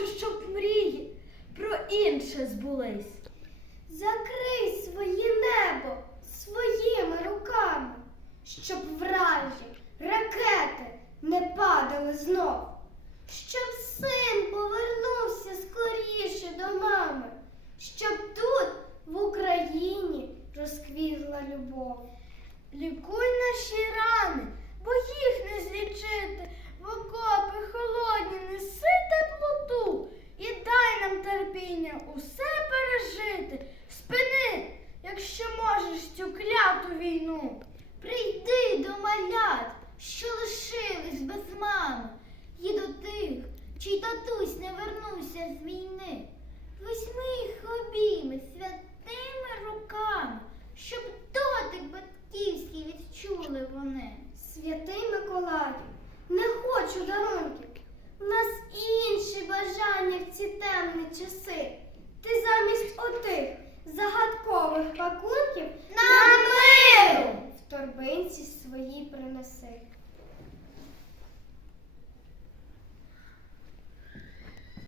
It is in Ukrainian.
хочу, щоб мрії про інше збулись. Закрий своє небо своїми руками, щоб вражі ракети не падали знов, щоб син повернувся скоріше до мами, щоб тут, в Україні, розквітла любов. Лікуй наші рани, бо чий татусь не вернувся з війни. Візьми їх обійми святими руками, щоб дотик батьківський відчули вони. Святий Миколаю, не хочу дарунків. У нас інші бажання в ці темні часи. Ти замість отих загадкових пакунків Нам миру! в торбинці свої принеси.